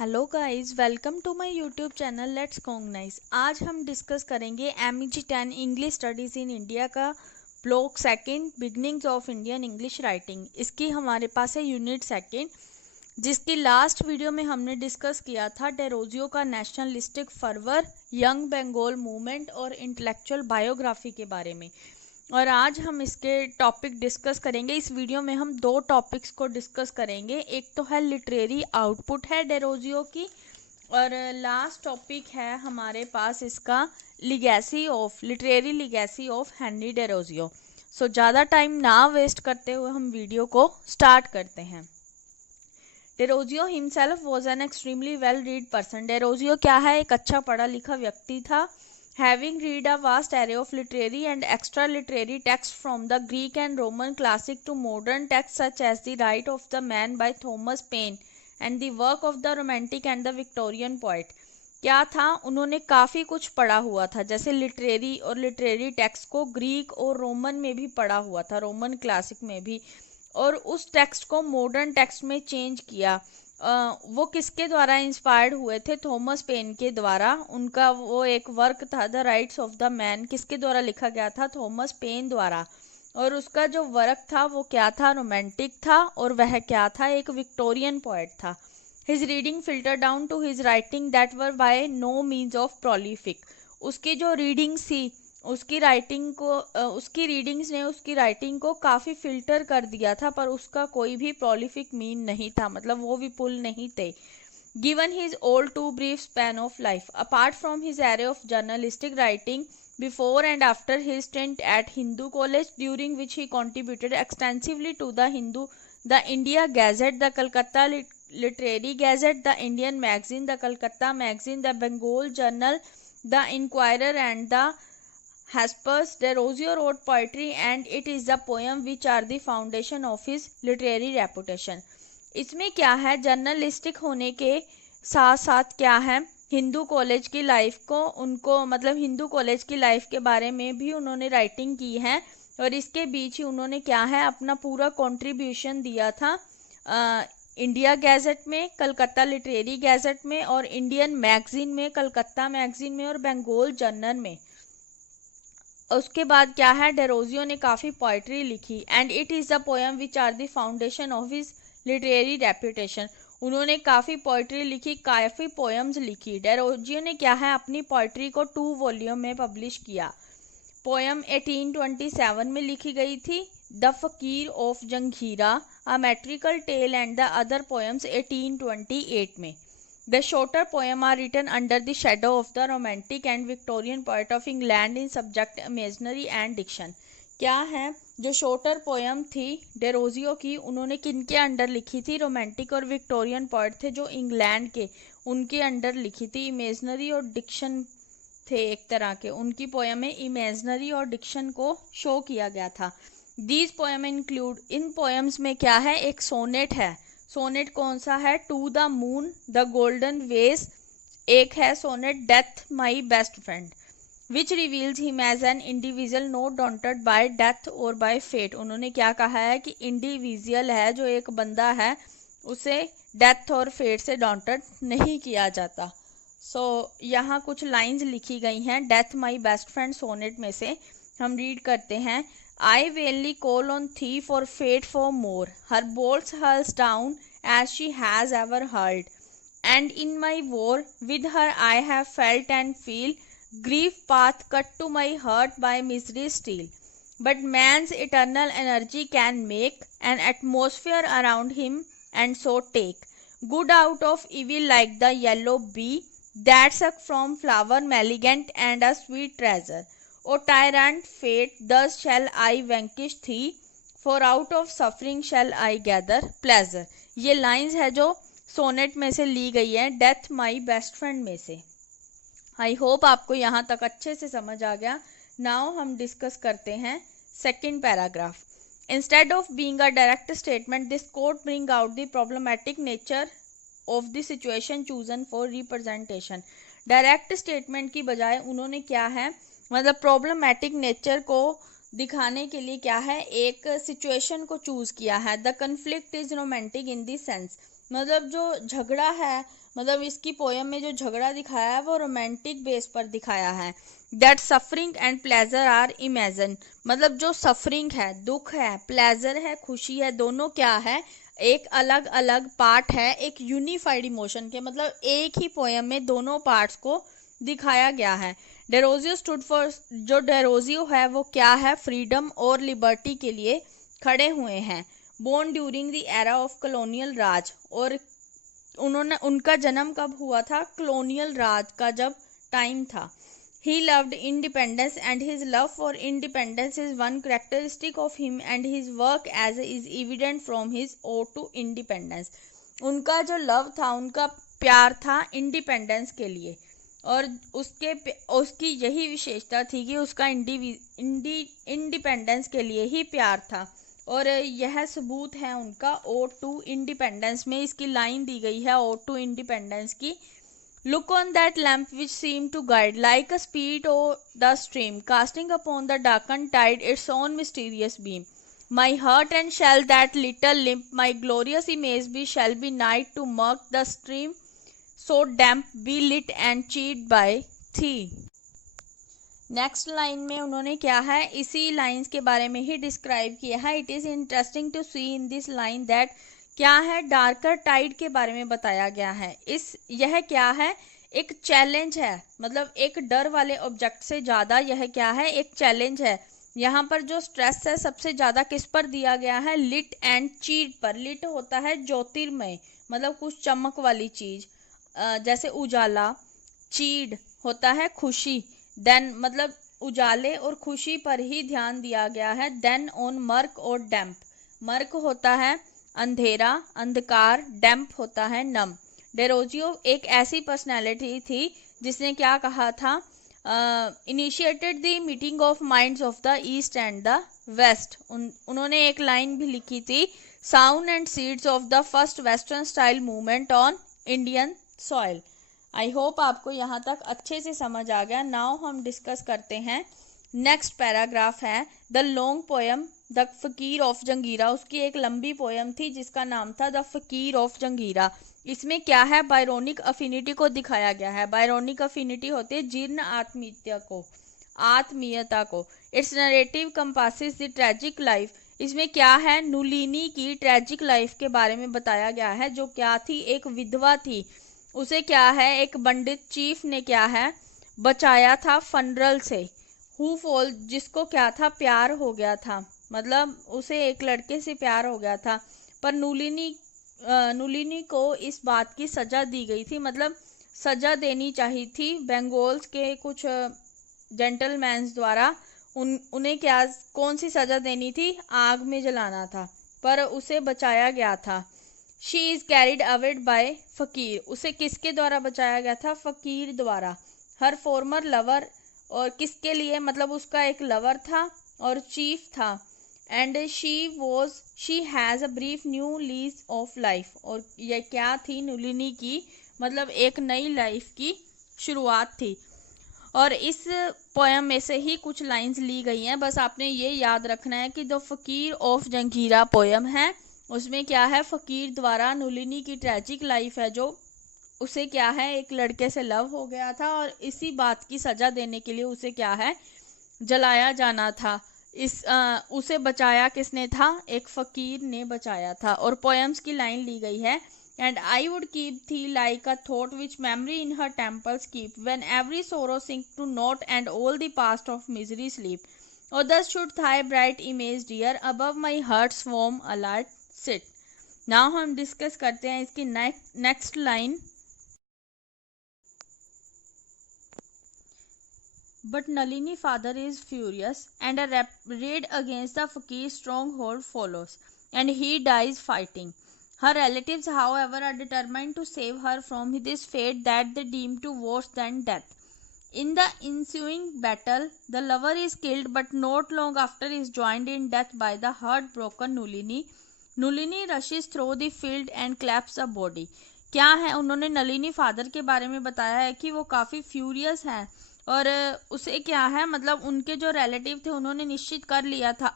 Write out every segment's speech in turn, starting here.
Hello guys, welcome to my YouTube channel let's cognize. आज हम discuss करेंगे MEG 10 English studies in India का block second beginnings of Indian English writing. इसकी हमारे पास है यूनिट सेकंड, जिसकी लास्ट वीडियो में हमने डिस्कस किया था डेरोजियो का nationalistic fervour, young Bengal movement और इंटेलेक्चुअल बायोग्राफी के बारे में। और आज हम इसके टॉपिक डिस्कस करेंगे। इस वीडियो में हम दो टॉपिक्स को डिस्कस करेंगे। एक तो है लिटरेरी आउटपुट है डेरोजियो की, और लास्ट टॉपिक है हमारे पास इसका literary legacy of Henry Derozio. So ज़्यादा टाइम ना वेस्ट करते हुए हम वीडियो को स्टार्ट करते हैं। Derozio himself was an extremely well read person. Derozio क्या है? एक अच्छा पढ़ा लिखा व्यक्ति था। Having read a vast array of literary and extra literary texts from the Greek and Roman classic to modern texts such as The Right of the Man by Thomas Paine and the work of the Romantic and the Victorian poet। क्या था? उन्होंने काफ़ी कुछ पढ़ा हुआ था, जैसे literary और लिटरेरी टेक्स्ट को ग्रीक और रोमन में भी पढ़ा हुआ था, रोमन क्लासिक में भी, और उस टेक्स्ट को मॉडर्न टेक्स्ट में चेंज किया। वो किसके द्वारा इंस्पायर्ड हुए थे? थॉमस पेन के द्वारा। उनका वो एक वर्क था the rights of the man, किसके द्वारा लिखा गया था? थॉमस पेन द्वारा। और उसका जो वर्क था वो क्या था? रोमांटिक था, और वह क्या था? एक विक्टोरियन पोएट था। His reading filter down to his writing that were by no means of prolific. उसकी जो रीडिंग्स थी, उसकी रीडिंग्स ने उसकी राइटिंग को काफ़ी फिल्टर कर दिया था, पर उसका कोई भी प्रोलिफिक मीन नहीं था, मतलब वो विपुल नहीं थे। Given his all too brief span of life, apart from his array of journalistic writing before and after his stint at Hindu college, during which he contributed extensively to the India gazette, the Calcutta literary gazette, the Indian magazine, the Calcutta magazine, the Bengal journal, the inquirer and the Hesperus, Derozio wrote poetry and it is the poem which are the foundation of his literary reputation। इसमें क्या है? Journalistic होने के साथ साथ क्या है, Hindu college की लाइफ को उनको, मतलब हिंदू कॉलेज की लाइफ के बारे में भी उन्होंने राइटिंग की है, और इसके बीच ही उन्होंने क्या है, अपना पूरा कंट्रीब्यूशन दिया था इंडिया गैजेट में, कलकत्ता लिटरेरी गैजेट में, और इंडियन मैगजीन में, कलकत्ता मैगजीन में, और बंगाल जर्नल में। उसके बाद क्या है, डेरोजियो ने काफ़ी पोइट्री लिखी। And it is the poem which are the foundation of his literary reputation. उन्होंने काफ़ी पोइट्री लिखी, काफ़ी पोएम्स लिखी। डेरोजियो ने क्या है, अपनी पोइट्री को 2 वॉल्यूम में पब्लिश किया। पोएम 1827 में लिखी गई थी, the fakir of Jungheera, a metrical tale and the other poems 1828 में। The shorter poems are written under the shadow of the romantic and Victorian poet of England in subject, imaginary and diction। क्या है? जो shorter poem थी Derozio की, उन्होंने किनके under लिखी थी? रोमांटिक और विक्टोरियन पोएट थे जो इंग्लैंड के, उनके अंडर लिखी थी। इमेजनरी और डिक्शन थे एक तरह के, उनकी पोएम में इमेजनरी और डिक्शन को शो किया गया था। These poem include, in poems में क्या है, एक सोनेट है। सोनेट कौन सा है? To the moon, the golden vase. एक है sonnet death my best friend, which reveals him as an individual not daunted by death और बाय फेट। उन्होंने क्या कहा है कि इंडिविजुअल है, जो एक बंदा है, उसे डेथ और फेट से डॉन्टेड नहीं किया जाता। सो यहाँ कुछ लाइंस लिखी गई हैं death my best friend sonnet में से, हम रीड करते हैं। I vainly call on thee for fate for more, her bolts hurls down as she has ever hurled, and in my war with her I have felt and feel, grief path cut to my heart by misery steel, but man's eternal energy can make an atmosphere around him and so take good out of evil like the yellow bee that suck from flower malignant and a sweet treasure। O tyrant fate, thus shall I vanquish thee, for out of suffering shall I gather pleasure। ये lines है जो sonnet में से ली गई है, death my best friend में से। आई hope आपको यहाँ तक अच्छे से समझ आ गया। नाउ हम डिस्कस करते हैं second paragraph. Instead of being a direct statement, this quote bring out the problematic nature of the situation chosen for representation. Direct statement की बजाय उन्होंने क्या है, मतलब प्रॉब्लमैटिक नेचर को दिखाने के लिए क्या है, एक सिचुएशन को चूज किया है। The conflict is romantic in the sense मतलब जो झगड़ा है, मतलब इसकी पोयम में जो झगड़ा दिखाया है वो रोमांटिक बेस पर दिखाया है। That suffering and pleasure are imagine, मतलब जो सफरिंग है, दुख है, प्लेजर है, खुशी है, दोनों क्या है, एक अलग अलग पार्ट है एक यूनिफाइड इमोशन के, मतलब एक ही पोयम में दोनों पार्ट्स को दिखाया गया है। डेरोजियो स्टूड फॉर, जो डेरोजियो है वो क्या है, फ्रीडम और लिबर्टी के लिए खड़े हुए हैं। Born during the era of colonial Raj, और उनका जन्म कब हुआ था, कॉलोनियल राज का जब टाइम था। He loved independence and his love for independence is one characteristic of him and his work as is evident from his ode to independence। उनका जो लव था, उनका प्यार था इंडिपेंडेंस के लिए, और उसकी यही विशेषता थी कि उसका इंडिपेंडेंस के लिए ही प्यार था, और यह सबूत है उनका ओड टू इंडिपेंडेंस में। इसकी लाइन दी गई है ओड टू इंडिपेंडेंस की। Look on that lamp which seemed to guide, like a speed o'er the stream, casting upon the darkened tide its own mysterious beam. My heart and shall that little limp, my glorious image be, shall be night to mark the stream, so damp be lit and cheated by thee। Next line में उन्होंने क्या है, इसी lines के बारे में ही describe किया है। It is interesting to see in this line that क्या है, डार्कर टाइड के बारे में बताया गया है। यह क्या है, एक चैलेंज है, मतलब एक डर वाले ऑब्जेक्ट से ज़्यादा यह क्या है, एक चैलेंज है। यहाँ पर जो स्ट्रेस है सबसे ज़्यादा किस पर दिया गया है, लिट एंड चीड पर। लिट होता है ज्योतिर्मय, मतलब कुछ चमक वाली चीज़, जैसे उजाला। चीड होता है खुशी। देन मतलब उजाले और खुशी पर ही ध्यान दिया गया है। देन ऑन मर्क और डैम्प। मर्क होता है अंधेरा, अंधकार, डैम्प होता है नम। डेरोजियो एक ऐसी पर्सनैलिटी थी जिसने क्या कहा था, initiated the meeting of minds of the east and the west. उन्होंने एक लाइन भी लिखी थी, sound and seeds of the first western style movement on Indian soil. I hope आपको यहाँ तक अच्छे से समझ आ गया। नाउ हम डिस्कस करते हैं नेक्स्ट पैराग्राफ है the long poem the fakir of Jungheera. उसकी एक लंबी पोएम थी जिसका नाम था द फकीर ऑफ जंगीरा। इसमें क्या है, बायरोनिक अफिनिटी को दिखाया गया है। बायरोनिक अफिनिटी होती है जीर्ण आत्मीयता को। It's narrative compasses the tragic life. इसमें क्या है, नुलिनी की ट्रेजिक लाइफ के बारे में बताया गया है, जो क्या थी, एक विधवा थी। उसे क्या है, एक पंडित चीफ ने क्या है, बचाया था फनरल से। हु फॉल, जिसको क्या था, प्यार हो गया था, मतलब उसे एक लड़के से प्यार हो गया था। पर नुलिनी को इस बात की सजा दी गई थी, मतलब सजा देनी चाहिए थी बंगाल्स के कुछ जेंटलमैन्स द्वारा। उन्हें क्या, कौन सी सजा देनी थी, आग में जलाना था, पर उसे बचाया गया था। She is carried away by फकीर। उसे किसके द्वारा बचाया गया था, फकीर द्वारा। हर फॉर्मर लवर, और किसके लिए, मतलब उसका एक लवर था और चीफ था। And she has a brief new lease of life. और यह क्या थी, नुलिनी की मतलब एक नई लाइफ की शुरुआत थी। और इस पोएम में से ही कुछ लाइंस ली गई हैं, बस आपने ये याद रखना है कि the fakir of Jungheera poem है, उसमें क्या है, फकीर द्वारा नुलिनी की ट्रेजिक लाइफ है, जो उसे क्या है, एक लड़के से लव हो गया था और इसी बात की सजा देने के लिए उसे क्या है, जलाया जाना था। उसे बचाया किसने था, एक फकीर ने बचाया था। और पोएम्स की लाइन ली गई है, and I would keep thee like a thought which memory in her temples keep, when every sorrow sinks to naught and all the past of misery sleep, और thus should thy bright image dear above my heart's warm altar sit. Now हम discuss करते हैं इसकी next line. But Nalini father is furious, and a raid against the fakir's stronghold follows, and he dies fighting. Her relatives, however, are determined to save her from this fate that they deem to worse than death. In the ensuing battle, the lover is killed, but not long after is joined in death by the heartbroken Nulini. Nulini rushes through the field and claps the body. क्या है, उन्होंने Nalini father के बारे में बताया है कि वो काफ़ी फ्यूरियस हैं, और उसे क्या है, मतलब उनके जो रिलेटिव थे उन्होंने निश्चित कर लिया था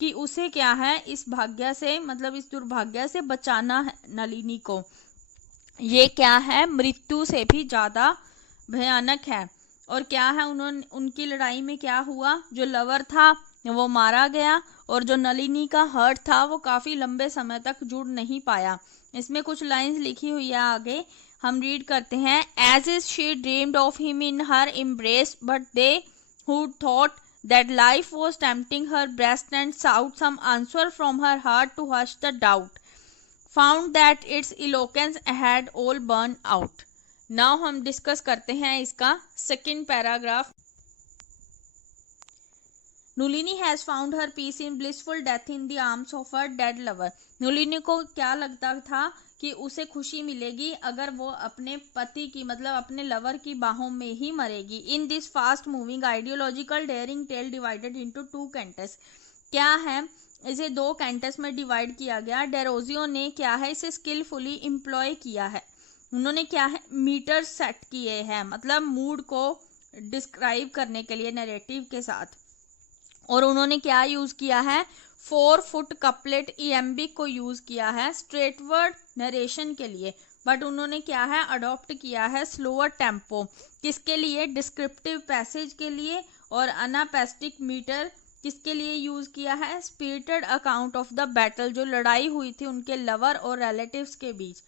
कि उसे क्या है, इस भाग्य से मतलब इस दुर्भाग्य से बचाना है नलिनी को। ये क्या है, मृत्यु से भी ज़्यादा भयानक है। और क्या है, उनकी लड़ाई में क्या हुआ, जो लवर था वो मारा गया और जो नलिनी का हर्ट था वो काफ़ी लंबे समय तक जुड़ नहीं पाया। इसमें कुछ लाइंस लिखी हुई है आगे, हम रीड करते हैं। As is she dreamed of him in her embrace but they who thought that life was tempting her breast and sought some answer from her heart to hush the doubt, found that its eloquence had all burned out. Now हम discuss करते हैं इसका second paragraph. Nulini has found her peace in blissful death in the arms of her dead lover. Nulini को क्या लगता था कि उसे खुशी मिलेगी अगर वो अपने पति की मतलब अपने लवर की बाहों में ही मरेगी। In this fast moving ideological daring tale divided into 2 cantos. क्या है, इसे 2 कैंटस में डिवाइड किया गया। डेरोजियो ने क्या है, इसे स्किलफुली एम्प्लॉय किया है। उन्होंने क्या है, मीटर सेट किए हैं मतलब मूड को डिस्क्राइब करने के लिए नैरेटिव के साथ। और उन्होंने क्या यूज किया है, 4 फुट कपलेट इएम्बिक को यूज किया है स्ट्रेटवर्ड नरेशन के लिए। बट उन्होंने क्या है, अडॉप्ट किया है स्लोअर टेम्पो, किसके लिए, डिस्क्रिप्टिव पैसेज के लिए। और अनापेस्टिक मीटर किसके लिए यूज किया है, spirited account of the battle, जो लड़ाई हुई थी उनके लवर और रिलेटिव्स के बीच।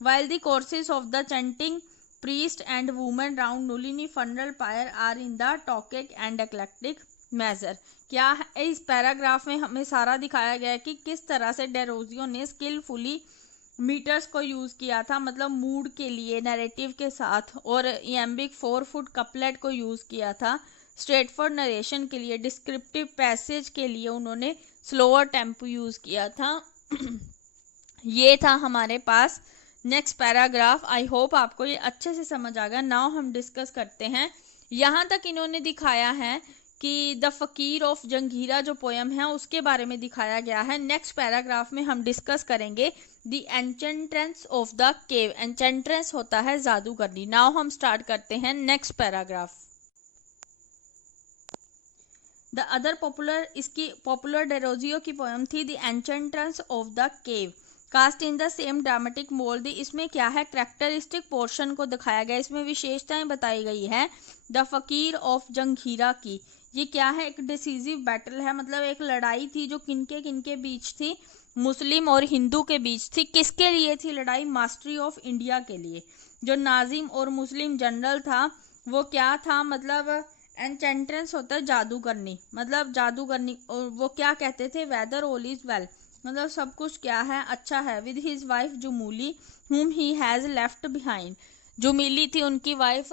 While the courses of the chanting priest and women round Nulini funeral pyre are in the Tokic and eclectic measure। क्या है, इस पैराग्राफ में हमें सारा दिखाया गया है कि किस तरह से डेरोजियो ने स्किलफुली मीटर्स को यूज किया था मतलब मूड के लिए नैरेटिव के साथ, और इएम्बिक 4 फुट कपलेट को यूज किया था स्ट्रेटफॉर्ड नरेशन के लिए। डिस्क्रिप्टिव पैसेज के लिए उन्होंने स्लोअर टेम्पो यूज किया था। ये था हमारे पास नेक्स्ट पैराग्राफ। आई होप आपको ये अच्छे से समझ आ गया। नाउ हम डिस्कस करते हैं। यहाँ तक इन्होंने दिखाया है कि द फकीर ऑफ जंगीरा जो पोयम है उसके बारे में दिखाया गया है। नेक्स्ट पैराग्राफ में हम डिस्कस करेंगे the enchantress of the cave. Enchantress होता है जादूगरनी। नाउ हम स्टार्ट करते हैं next paragraph. The other popular, इसकी पॉपुलर डेरोजियो की पोयम थी the enchantress of the cave, cast in the same dramatic mould. इसमें क्या है, कैरेक्टरिस्टिक पोर्शन को दिखाया गया, इसमें विशेषताएं बताई गई है द फकीर ऑफ जंगीरा की। ये क्या है, एक डिसीजिव बैटल है मतलब एक लड़ाई थी जो किनके बीच थी, मुस्लिम और हिंदू के बीच थी। किसके लिए थी लड़ाई, मास्टरी ऑफ इंडिया के लिए। जो नाजिम और मुस्लिम जनरल था वो क्या था, मतलब एन्चेंट्रेंस होता है जादूगरनी, मतलब जादूगरनी। और वो क्या कहते थे, वेदर ऑल इज वेल, मतलब सब कुछ क्या है, अच्छा है। विद हिज वाइफ जुमूली whom he has left behind। जुमीली थी उनकी वाइफ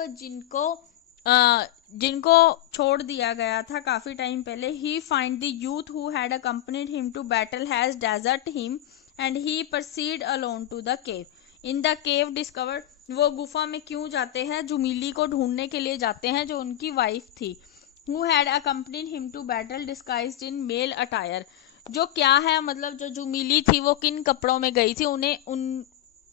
जिनको छोड़ दिया गया था काफी टाइम पहले। he find the youth who had accompanied him to battle has desert him and he proceed alone to the cave। in the cave discovered, वो गुफा में क्यों जाते हैं, जुमीली को ढूंढने के लिए जाते हैं जो उनकी वाइफ थी। who had accompanied him to battle disguised in male attire, जो क्या है मतलब जो जुमीली थी वो किन कपड़ों में गई थी,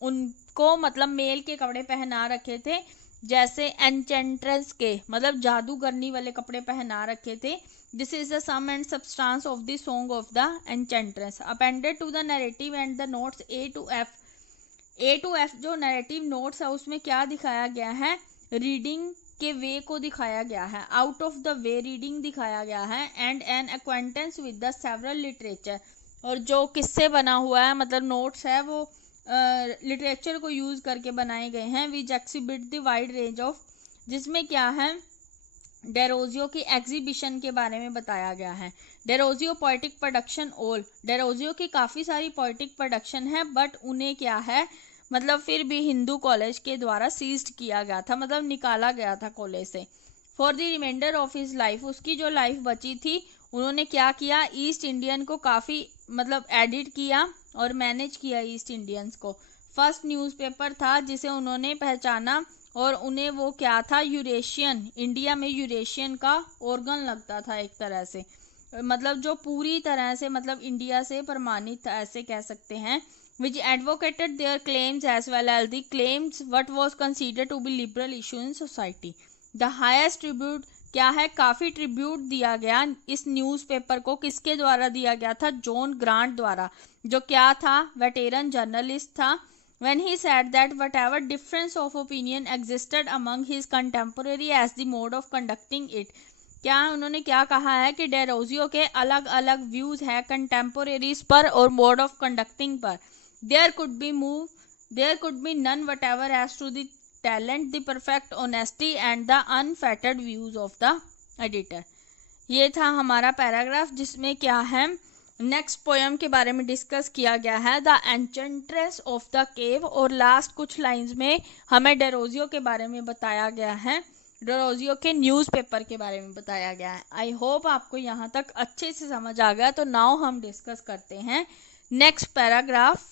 उनको मतलब मेल के कपड़े पहना रखे थे, जैसे एन्चेंट्रेंस के मतलब जादूगरनी वाले कपड़े पहना रखे थे। This is the sum and substance of the song of the enchantress appended to the narrative and the notes A to F जो नैरेटिव नोट्स है उसमें क्या दिखाया गया है, रीडिंग के वे को दिखाया गया है, out of the way reading दिखाया गया है, and an acquaintance with the several literature. और जो किससे बना हुआ है मतलब नोट्स है वो लिटरेचर को यूज करके बनाए गए हैं। Which exhibit the wide range of, जिसमें क्या है डेरोजियो की एग्जीबिशन के बारे में बताया गया है। Derozio poetic production all, Derozio की काफ़ी सारी पोएटिक प्रोडक्शन है बट उन्हें क्या है मतलब फिर भी हिंदू कॉलेज के द्वारा सीज्ड किया गया था, मतलब निकाला गया था कॉलेज से। For the reminder of his life, उसकी जो लाइफ बची थी उन्होंने क्या किया, ईस्ट इंडियन को काफ़ी मतलब एडिट किया और मैनेज किया ईस्ट इंडियंस को। फर्स्ट न्यूज़पेपर था जिसे उन्होंने पहचाना और उन्हें वो क्या था, यूरेशियन, इंडिया में यूरेशियन का ऑर्गन लगता था एक तरह से, मतलब जो पूरी तरह से मतलब इंडिया से प्रमाणित था ऐसे कह सकते हैं। which advocated their claims as well as the claims what was considered to be liberal issue in society. The highest tribute क्या है, काफ़ी ट्रिब्यूट दिया गया इस न्यूज़पेपर को। किसके द्वारा दिया गया था? जॉन ग्रांट द्वारा, जो क्या था? वेटेरन जर्नलिस्ट था। When he said that whatever difference of opinion existed among his contemporary as the mode of conducting it, क्या उन्होंने क्या कहा है कि डेरोजियो के अलग अलग व्यूज है कंटेम्पोरेरीज पर और मोड ऑफ कंडक्टिंग पर। There could be none whatever as to the talent, the perfect honesty and the unfettered views of the editor. ये था हमारा पैराग्राफ, जिसमें क्या है, नेक्स्ट पोयम के बारे में डिस्कस किया गया है, द एन्चेंट्रेस ऑफ द केव। और लास्ट कुछ लाइंस में हमें डेरोजियो के बारे में बताया गया है, डेरोजियो के न्यूज़पेपर के बारे में बताया गया है। आई होप आपको यहाँ तक अच्छे से समझ आ गया। तो नाउ हम डिस्कस करते हैं next paragraph.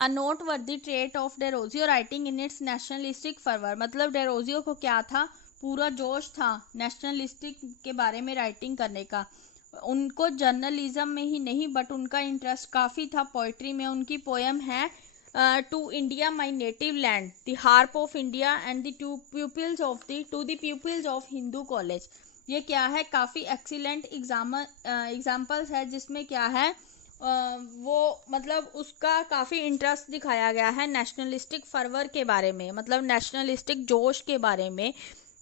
A noteworthy trait of Derozio writing in its nationalistic fervour. मतलब डेरोजियो को क्या था, पूरा जोश था नेशनलिस्टिक के बारे में राइटिंग करने का। उनको जर्नलिज्म में ही नहीं बट उनका इंटरेस्ट काफ़ी था पोइट्री में। उनकी पोएम है to India my native land, the harp of India and the to the pupils of Hindu college. ये क्या है, काफ़ी एक्सीलेंट एग्जाम्पल्स है, जिसमें क्या है वो मतलब उसका काफ़ी इंटरेस्ट दिखाया गया है नेशनलिस्टिक फर्वर के बारे में, मतलब नेशनलिस्टिक जोश के बारे में।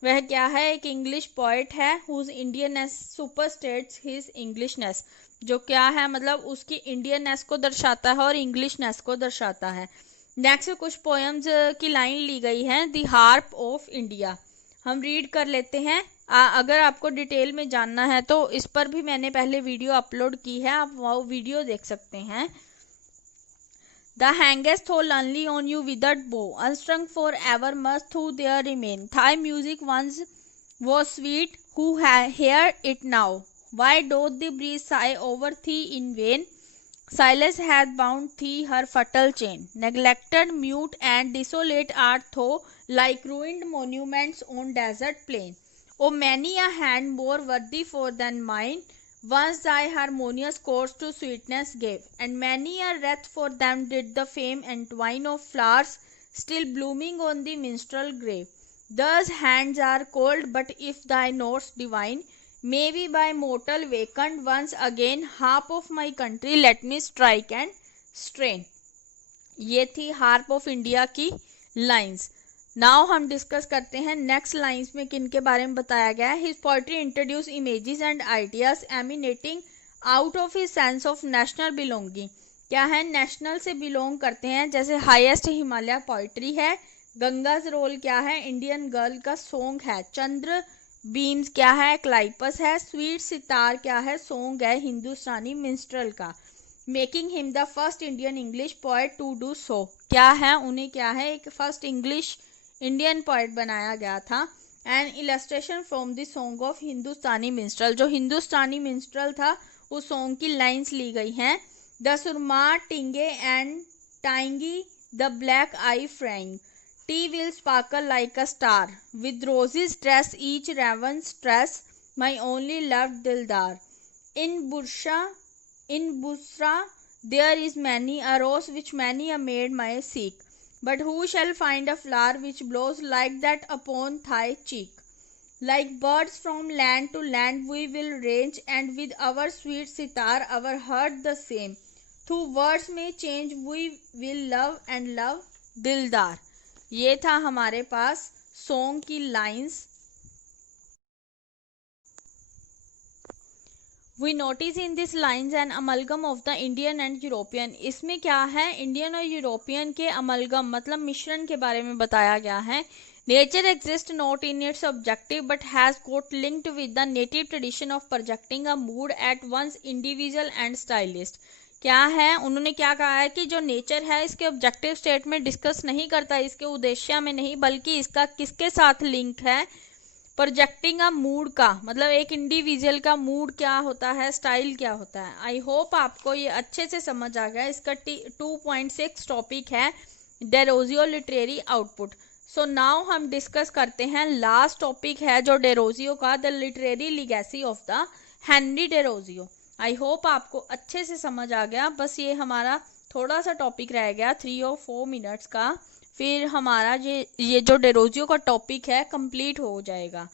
वह क्या है, एक इंग्लिश पोइट है हुज इंडियननेस सुपरस्टेट्स हिज इंग्लिशनेस, जो क्या है मतलब उसकी इंडियननेस को दर्शाता है और इंग्लिशनेस को दर्शाता है। नेक्स्ट कुछ पोएम्स की लाइन ली गई है, द हार्प ऑफ इंडिया। हम रीड कर लेते हैं। अगर आपको डिटेल में जानना है तो इस पर भी मैंने पहले वीडियो अपलोड की है, आप वो वीडियो देख सकते हैं। The hangest thou lonely on you withered bow, unstrung for ever must thou there remain. Thy music once was sweet, who hear it now? Why doth the breeze sigh over thee in vain? Silence hath bound thee her fatal chain. Neglected, mute, and desolate art thou, like ruined monuments on desert plain. O many a hand more worthy for than mine, once thy harmonious chords to sweetness gave, and many a wreath for them did the fame entwine of flowers still blooming on the minstrel grave. Thus hands are cold, but if thy notes divine may be by mortal wakened once again, harp of my country let me strike and strain. ये थी harp of India की lines. Now हम discuss करते हैं next lines में किन के बारे में बताया गया है। His poetry introduce images and ideas emanating out of his sense of national belonging. क्या है, नेशनल से बिलोंग करते हैं, जैसे हाईएस्ट हिमालय पोइट्री है, गंगाज रोल क्या है, इंडियन गर्ल का सॉन्ग है, चंद्र बीम्स क्या है, क्लाइपस है, स्वीट सितार क्या है, सॉन्ग है हिंदुस्तानी मिंस्ट्रल का। Making him the first Indian English poet to do so. क्या है, उन्हें क्या है, एक फर्स्ट इंग्लिश इंडियन पोएट बनाया गया था। And illustration from the song of Hindustani minstrel, जो हिंदुस्तानी मिंस्ट्रल था उस सॉन्ग की लाइंस ली गई हैं। The surma tinged and tiny the black eye fringe, thee will sparkle like a star, with roses dress each ravens dress, my only loved Dildar. In Busra there is many a rose which many a maid may seek, but who shall find a flower which blows like that upon thy cheek? Like birds from land to land we will range, and with our sweet sitar our heart the same. Through words may change we will love and love दिलदार। ये था हमारे पास song की lines. We notice in this lines an amalgam of the Indian and European। इसमें क्या है, Indian और European के अमलगम मतलब मिश्रण के बारे में बताया गया है। Nature exist not in its objective but has got linked with the native tradition of projecting a mood at once individual and stylist. क्या है, उन्होंने क्या कहा है कि जो नेचर है इसके ऑब्जेक्टिव स्टेट में डिस्कस नहीं करता, इसके उद्देश्य में नहीं, बल्कि इसका किसके साथ लिंक है, प्रोजेक्टिंग अ मूड का, मतलब एक इंडिविजुअल का मूड क्या होता है, स्टाइल क्या होता है। आई होप आपको ये अच्छे से समझ आ गया। इसका 2.6 टॉपिक है Derozio literary output. So now हम डिस्कस करते हैं लास्ट टॉपिक है जो डेरोजियो का, the literary legacy of the Henry Derozio. I hope आपको अच्छे से समझ आ गया। बस ये हमारा थोड़ा सा टॉपिक रह गया 3 और 4 मिनट्स का, फिर हमारा ये जो डेरोजियो का टॉपिक है कंप्लीट हो जाएगा।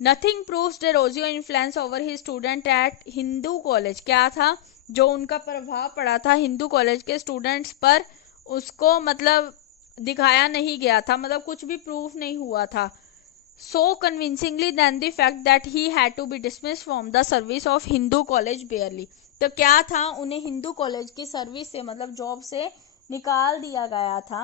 Nothing proves Derozio influence over he student at Hindu college. क्या था जो उनका प्रभाव पड़ा था हिंदू कॉलेज के स्टूडेंट्स पर, उसको मतलब दिखाया नहीं गया था, मतलब कुछ भी प्रूफ नहीं हुआ था। so convincingly than the fact that he had to be dismissed from the service of Hindu college barely। तो क्या था, उन्हें हिंदू कॉलेज की सर्विस से मतलब जॉब से निकाल दिया गया था।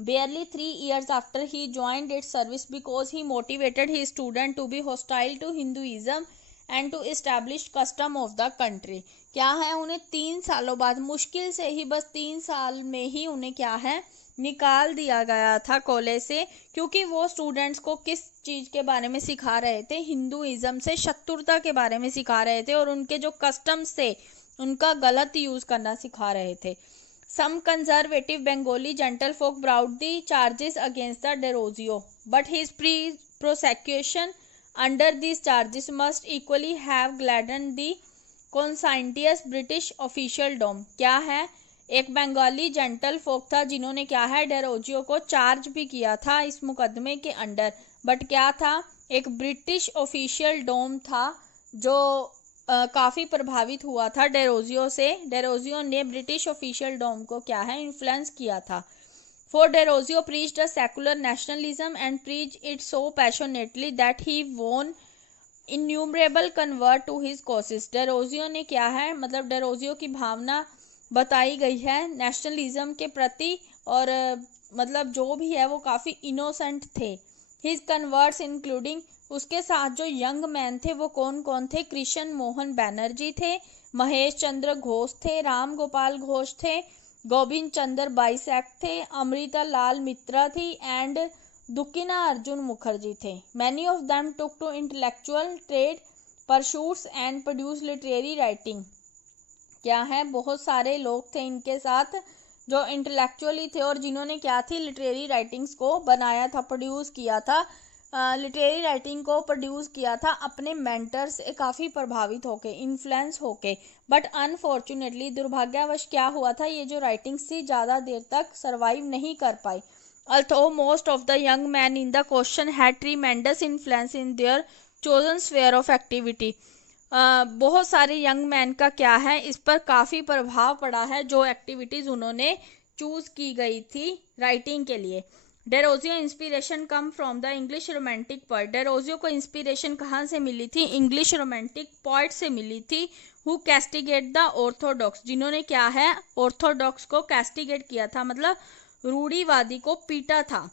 barely 3 years after he joined its service because he motivated his student to be hostile to Hinduism and to establish custom of the country। क्या है, उन्हें 3 सालों बाद, मुश्किल से ही बस 3 साल में ही उन्हें क्या है निकाल दिया गया था कॉलेज से, क्योंकि वो स्टूडेंट्स को किस चीज़ के बारे में सिखा रहे थे, हिंदुइज्म से शत्रुता के बारे में सिखा रहे थे और उनके जो कस्टम्स थे उनका गलत यूज़ करना सिखा रहे थे। Some conservative Bengali gentlefolk brought the charges against the Derozio but his prosecution under this charges must equally have gladdened the conscientious British officialdom. क्या है, एक बंगाली जेंटल फोक था जिन्होंने क्या है डेरोजियो को चार्ज भी किया था इस मुकदमे के अंडर, बट क्या था, एक ब्रिटिश ऑफिशियल डोम था जो काफ़ी प्रभावित हुआ था डेरोजियो से। डेरोजियो ने ब्रिटिश ऑफिशियल डोम को क्या है इन्फ्लुएंस किया था। For Derozio preached a secular nationalism and preach it so passionately that he won innumerable convert to his causes. Derozio ने क्या है, मतलब डेरोजियो की भावना बताई गई है नेशनलिज्म के प्रति, और मतलब जो भी है वो काफ़ी इनोसेंट थे। हिज कन्वर्ट्स इंक्लूडिंग, उसके साथ जो यंग मैन थे वो कौन कौन थे, कृष्ण मोहन बैनर्जी थे, महेश चंद्र घोष थे, राम गोपाल घोष थे, गोविंद चंद्र बाइसैक थे, अमृता लाल मित्रा थी एंड दुकिना अर्जुन मुखर्जी थे। Many of them took to intellectual trade pursuits and produce literary writing. क्या है, बहुत सारे लोग थे इनके साथ जो इंटेलेक्चुअली थे और जिन्होंने क्या थी लिटरेरी राइटिंग्स को बनाया था, प्रोड्यूस किया था, लिटरेरी राइटिंग को प्रोड्यूस किया था अपने मेंटर से काफ़ी प्रभावित होके, इन्फ्लुएंस होके। बट अनफॉर्चुनेटली, दुर्भाग्यवश क्या हुआ था, ये जो राइटिंग्स थी ज़्यादा देर तक सर्वाइव नहीं कर पाई। Although most of the young man in the question had tremendous influence in their chosen sphere of activity. बहुत सारे यंग मैन का क्या है इस पर काफ़ी प्रभाव पड़ा है जो एक्टिविटीज़ उन्होंने चूज़ की गई थी राइटिंग के लिए। Derozio inspiration come from the English romantic poet. Derozio को इंस्पिरेशन कहाँ से मिली थी, इंग्लिश रोमांटिक पोएट से मिली थी। हु कैस्टिगेट द ऑर्थोडॉक्स, जिन्होंने क्या है ऑर्थोडॉक्स को कैस्टिगेट किया था, मतलब रूढ़ीवादी को पीटा था।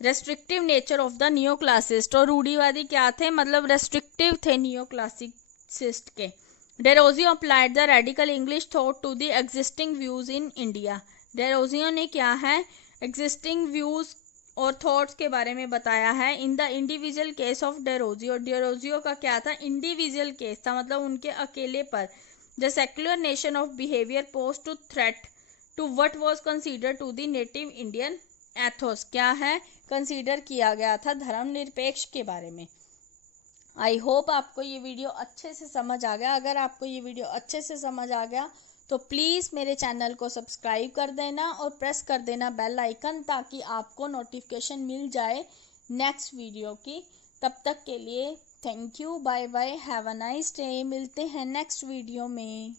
Restrictive nature of the neo classicist, और रूढ़ीवादी क्या थे, मतलब रेस्ट्रिक्टिव थे नियो क्लासिस्ट के। Derozio applied the radical English thought to the existing views in India. Derozio ने क्या है एग्जिस्टिंग व्यूज और थॉट्स के बारे में बताया है। In the individual case of Derozio, Derozio का क्या था इंडिविजुअल केस था, मतलब उनके अकेले पर। The secular nation of behaviour pose to threat to what was consider to the native Indian ethos. क्या है कंसीडर किया गया था धर्मनिरपेक्ष के बारे में। आई होप आपको ये वीडियो अच्छे से समझ आ गया। अगर आपको ये वीडियो अच्छे से समझ आ गया तो प्लीज़ मेरे चैनल को सब्सक्राइब कर देना और प्रेस कर देना बेल आइकन, ताकि आपको नोटिफिकेशन मिल जाए नेक्स्ट वीडियो की। तब तक के लिए thank you, bye bye, have a nice day. मिलते हैं नेक्स्ट वीडियो में।